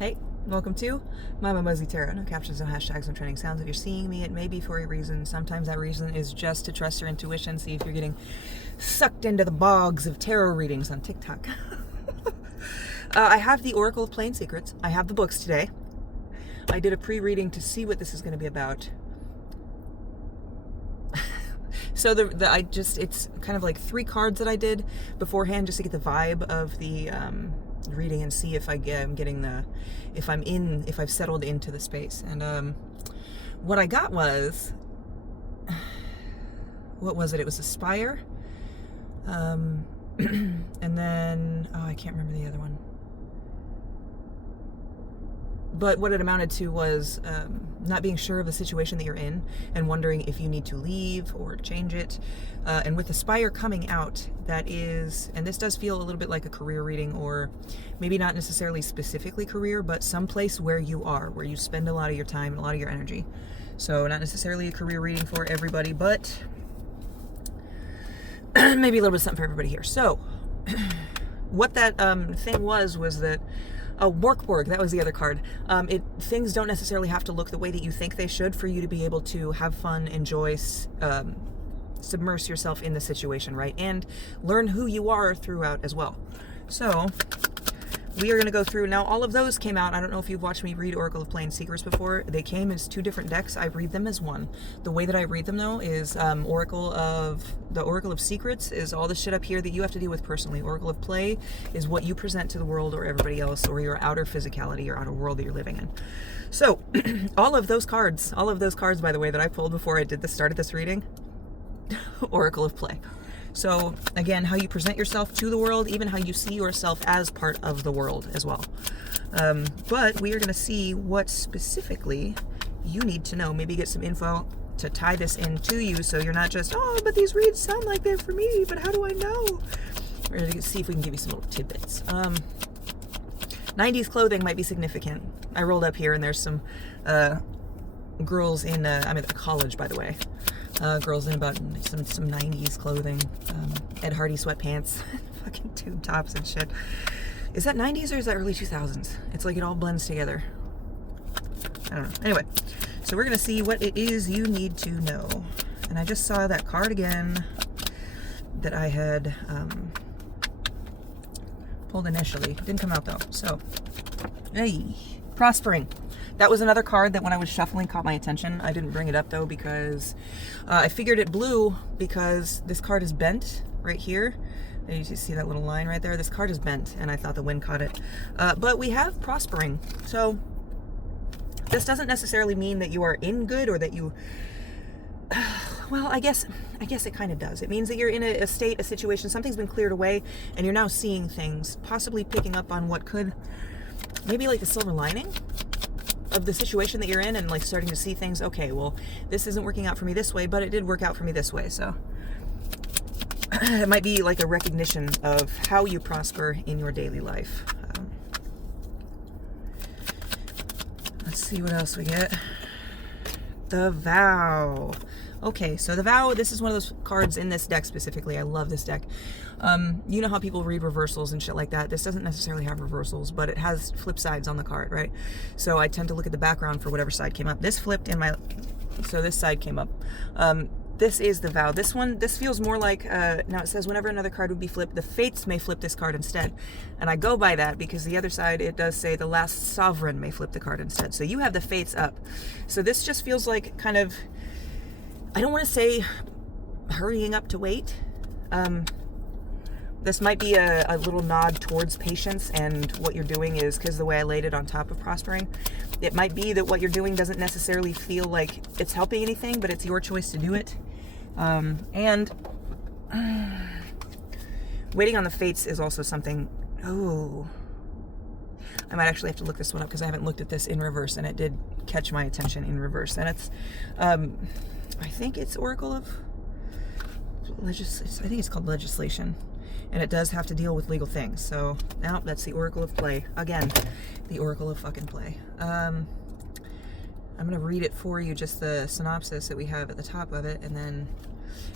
Hey, welcome to Mama Muzzy Tarot. No captions, no hashtags, no trending sounds. If you're seeing me, it may be for a reason. Sometimes that reason is just to trust your intuition, see if you're getting sucked into the bogs of tarot readings on TikTok. I have the Oracle of Plain Secrets. I have the books today. I did a pre-reading to see what this is going to be about. So it's kind of like 3 cards that I did beforehand just to get the vibe of the reading and see if if I've settled into the space. And what I got was, what was it? It was a spire. And then, I can't remember the other one. But what it amounted to was not being sure of the situation that you're in and wondering if you need to leave or change it. And with the spire coming out, that is, and this does feel a little bit like a career reading, or maybe not necessarily specifically career, but someplace where you are, where you spend a lot of your time and a lot of your energy. So not necessarily a career reading for everybody, but maybe a little bit of something for everybody here. So what that thing was that Morkborg, that was the other card. Things don't necessarily have to look the way that you think they should for you to be able to have fun, enjoy, submerge yourself in the situation, right? And learn who you are throughout as well. So we are going to go through now. All of those came out. I don't know if you've watched me read Oracle of Plain Secrets before. They came as 2 different decks. I read them as one. The way that I read them though is the Oracle of Secrets is all the shit up here that you have to deal with personally. Oracle of Play is what you present to the world or everybody else, or your outer physicality, your outer world that you're living in. So all of those cards, by the way, that I pulled before I did the start of this reading, Oracle of Play. So again, how you present yourself to the world, even how you see yourself as part of the world as well. But we are going to see what specifically you need to know. Maybe get some info to tie this into you, so you're not just, oh, but these reads sound like they're for me, but how do I know? We're going to see if we can give you some little tidbits. 90s clothing might be significant. I rolled up here and there's some girls in, I'm at college, by the way. Girls in about some 90s clothing, Ed Hardy sweatpants, fucking tube tops and shit. Is that 90s or is that early 2000s? It's like it all blends together. I don't know. Anyway, so we're going to see what it is you need to know. And I just saw that card again that I had pulled initially. It didn't come out though. So, hey, prospering. That was another card that when I was shuffling caught my attention. I didn't bring it up though because I figured it blew because this card is bent right here. You see that little line right there? This card is bent and I thought the wind caught it. But we have prospering. So this doesn't necessarily mean that you are in good or that you, well, I guess it kind of does. It means that you're in a state, a situation, something's been cleared away and you're now seeing things, possibly picking up on what could, maybe like a silver lining of the situation that you're in, and like starting to see things, okay, well, this isn't working out for me this way, but it did work out for me this way. So it might be like a recognition of how you prosper in your daily life. Let's see what else we get. The Vow. Okay, so the Vow, this is one of those cards in this deck specifically. I love this deck. You know how people read reversals and shit like that. This doesn't necessarily have reversals, but it has flip sides on the card, right? So I tend to look at the background for whatever side came up. This flipped in my, so this side came up. This is the Vow. This feels more like, now it says whenever another card would be flipped, the Fates may flip this card instead. And I go by that because the other side, it does say the last sovereign may flip the card instead. So you have the Fates up. So this just feels like kind of, I don't want to say hurrying up to wait. This might be a little nod towards patience, and what you're doing is, because the way I laid it on top of prospering, it might be that what you're doing doesn't necessarily feel like it's helping anything, but it's your choice to do it. And waiting on the Fates is also something, I might actually have to look this one up because I haven't looked at this in reverse, and it did catch my attention in reverse. And it's, I think it's Oracle of I think it's called Legislation, and it does have to deal with legal things. So now that's the Oracle of Play. Again, the Oracle of fucking Play. I'm going to read it for you, just the synopsis that we have at the top of it, and then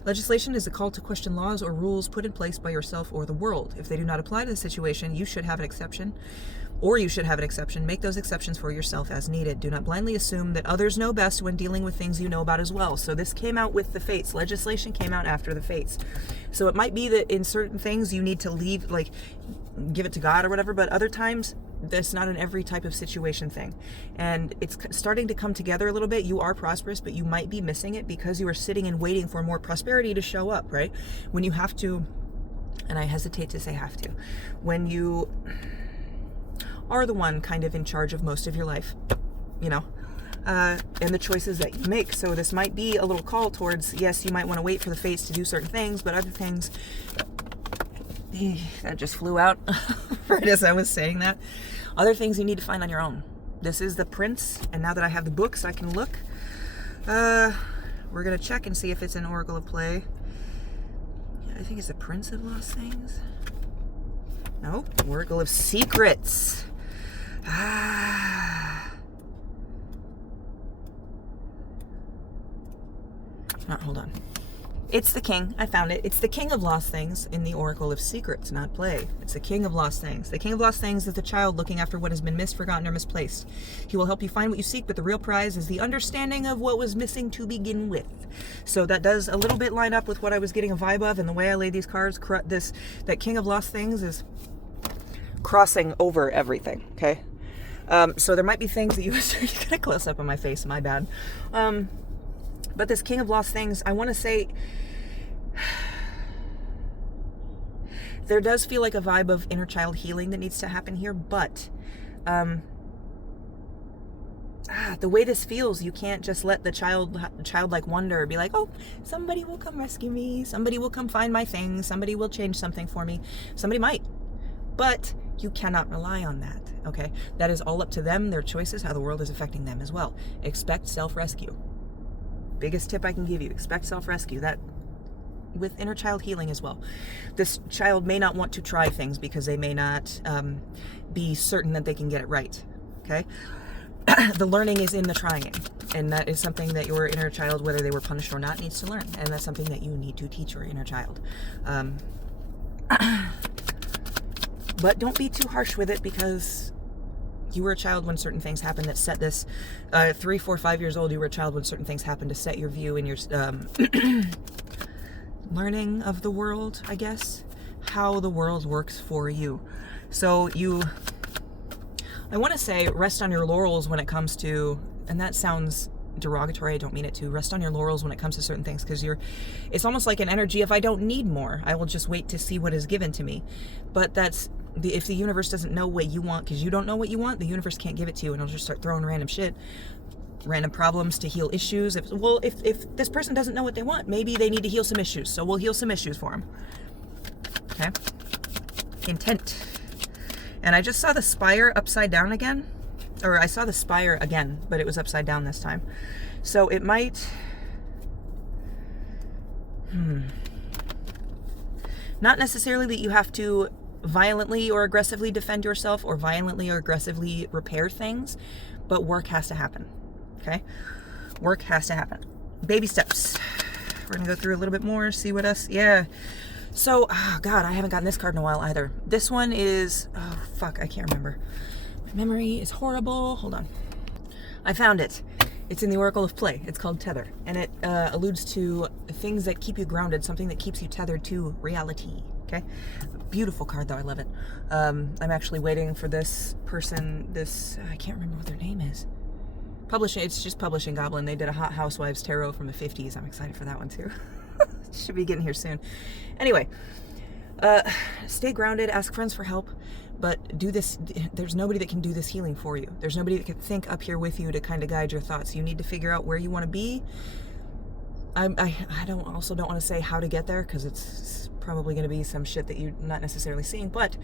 legislation is a call to question laws or rules put in place by yourself or the world. If they do not apply to the situation, you should have an exception. or you should have an exception. Make those exceptions for yourself as needed. Do not blindly assume that others know best when dealing with things you know about as well. So this came out with the fates. Legislation came out after the fates. So it might be that in certain things you need to leave, like give it to God or whatever, but other times that's not an every type of situation thing. And it's starting to come together a little bit. You are prosperous, but you might be missing it because you are sitting and waiting for more prosperity to show up, right? When you have to, and I hesitate to say have to, when you are the one kind of in charge of most of your life, you know, and the choices that you make. So this might be a little call towards, yes, you might want to wait for the fates to do certain things, but other things, that just flew out right as I was saying that. Other things you need to find on your own. This is the Prince, and now that I have the books, I can look. We're going to check and see if it's an Oracle of Play. I think it's the Prince of Lost Things. No, Oracle of Secrets. Hold on. It's the king. I found it. It's the king of lost things in the Oracle of Secrets, not play. It's the king of lost things. The king of lost things is the child looking after what has been missed, forgotten, or misplaced. He will help you find what you seek, but the real prize is the understanding of what was missing to begin with. So that does a little bit line up with what I was getting a vibe of, and the way I laid these cards. That king of lost things is crossing over everything. Okay. So there might be things that you get a close up on my face. My bad. But this king of lost things, I want to say, there does feel like a vibe of inner child healing that needs to happen here, but the way this feels, you can't just let the childlike wonder be like, oh, somebody will come rescue me, somebody will come find my things, somebody will change something for me. Somebody might, but you cannot rely on that, okay? That is all up to them, their choices, how the world is affecting them as well. Expect self-rescue. Biggest tip I can give you, expect self-rescue. That with inner child healing as well. This child may not want to try things because they may not be certain that they can get it right, okay? The learning is in the trying, and that is something that your inner child, whether they were punished or not, needs to learn, and that's something that you need to teach your inner child. But don't be too harsh with it, because you were a child when certain things happened that set this, 3, 4, 5 years old, you were a child when certain things happened to set your view and your learning of the world, I guess, how the world works for you. So I want to say rest on your laurels when it comes to, and that sounds derogatory, I don't mean it to, rest on your laurels when it comes to certain things, because it's almost like an energy of I don't need more, I will just wait to see what is given to me. But that's, if the universe doesn't know what you want, because you don't know what you want, the universe can't give it to you, and it'll just start throwing random shit, random problems to heal issues. If this person doesn't know what they want, maybe they need to heal some issues, so we'll heal some issues for them. Okay? Intent. And I just saw the spire upside down again, or I saw the spire again, but it was upside down this time. So it might, not necessarily that you have to violently or aggressively defend yourself or violently or aggressively repair things, but work has to happen. Okay? Work has to happen. Baby steps. We're gonna go through a little bit more, see what else. Yeah. So, God, I haven't gotten this card in a while either. This one is, oh fuck, I can't remember. My memory is horrible. Hold on. I found it. It's in the Oracle of Play. It's called Tether, and it alludes to things that keep you grounded, something that keeps you tethered to reality. Okay? Beautiful card, though. I love it. I'm actually waiting for this person, I can't remember what their name is. It's just Publishing Goblin. They did a Hot Housewives Tarot from the 50s. I'm excited for that one, too. Should be getting here soon. Anyway, stay grounded, ask friends for help, but do this. There's nobody that can do this healing for you. There's nobody that can think up here with you to kind of guide your thoughts. You need to figure out where you want to be. I don't want to say how to get there, because it's probably going to be some shit that you're not necessarily seeing. But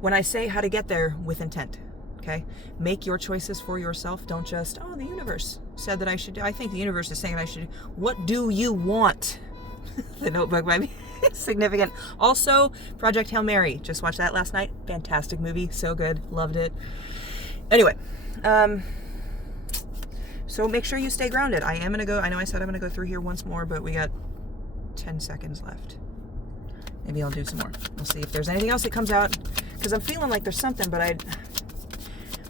when I say how to get there, with intent, okay? Make your choices for yourself. Don't just, the universe said that I should do. I think the universe is saying that I should do. What do you want? The Notebook by me. Significant. Also, Project Hail Mary. Just watched that last night. Fantastic movie. So good. Loved it. Anyway, so make sure you stay grounded. I am going to go, I know I said I'm going to go through here once more, but we got 10 seconds left. Maybe I'll do some more. We'll see if there's anything else that comes out, because I'm feeling like there's something, but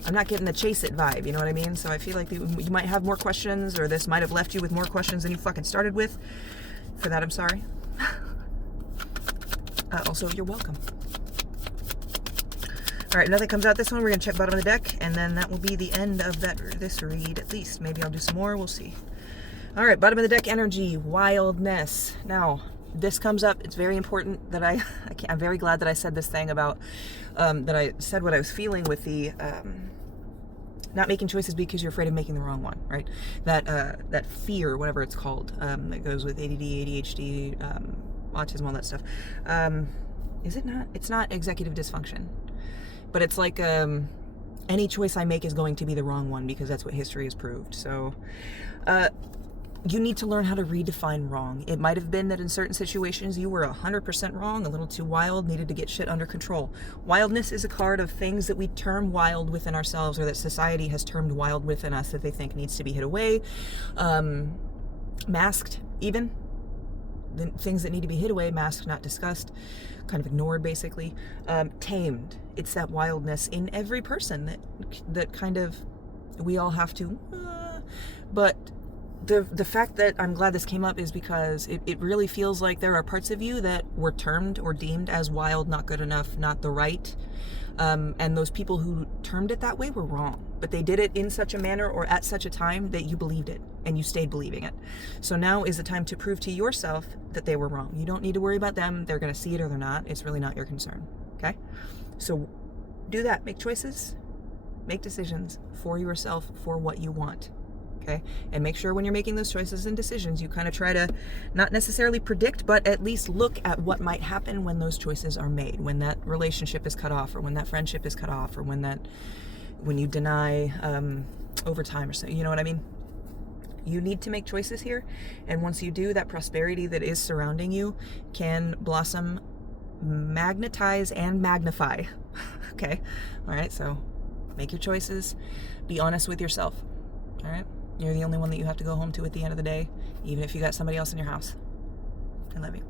I'm not getting the chase it vibe, you know what I mean? So I feel like you might have more questions, or this might have left you with more questions than you fucking started with. For that, I'm sorry. Also, you're welcome. All right, nothing comes out this one. We're going to check bottom of the deck, and then that will be the end of this read, at least. Maybe I'll do some more. We'll see. All right, bottom of the deck energy, wildness. Now, this comes up. It's very important that I'm very glad that I said this thing about, that I said what I was feeling with the, not making choices because you're afraid of making the wrong one, right? That fear, whatever it's called, that goes with ADD, ADHD, autism, all that stuff. Is it not? It's not executive dysfunction, but it's like, any choice I make is going to be the wrong one because that's what history has proved. So, you need to learn how to redefine wrong. It might have been that in certain situations you were 100% wrong, a little too wild, needed to get shit under control. Wildness is a card of things that we term wild within ourselves, or that society has termed wild within us that they think needs to be hid away, masked even. The things that need to be hid away, masked, not discussed, kind of ignored basically, tamed. It's that wildness in every person that kind of we all have to, but the fact that I'm glad this came up is because it really feels like there are parts of you that were termed or deemed as wild, not good enough, not the right. And those people who termed it that way were wrong. But they did it in such a manner or at such a time that you believed it and you stayed believing it. So now is the time to prove to yourself that they were wrong. You don't need to worry about them. They're going to see it or they're not. It's really not your concern. Okay? So do that. Make choices. Make decisions for yourself, for what you want. Okay? And make sure when you're making those choices and decisions, you kind of try to not necessarily predict, but at least look at what might happen when those choices are made, when that relationship is cut off, or when that friendship is cut off, or when you deny overtime or so. You know what I mean? You need to make choices here. And once you do, that prosperity that is surrounding you can blossom, magnetize, and magnify. Okay? All right? So make your choices. Be honest with yourself. All right? You're the only one that you have to go home to at the end of the day, even if you got somebody else in your house. I love you.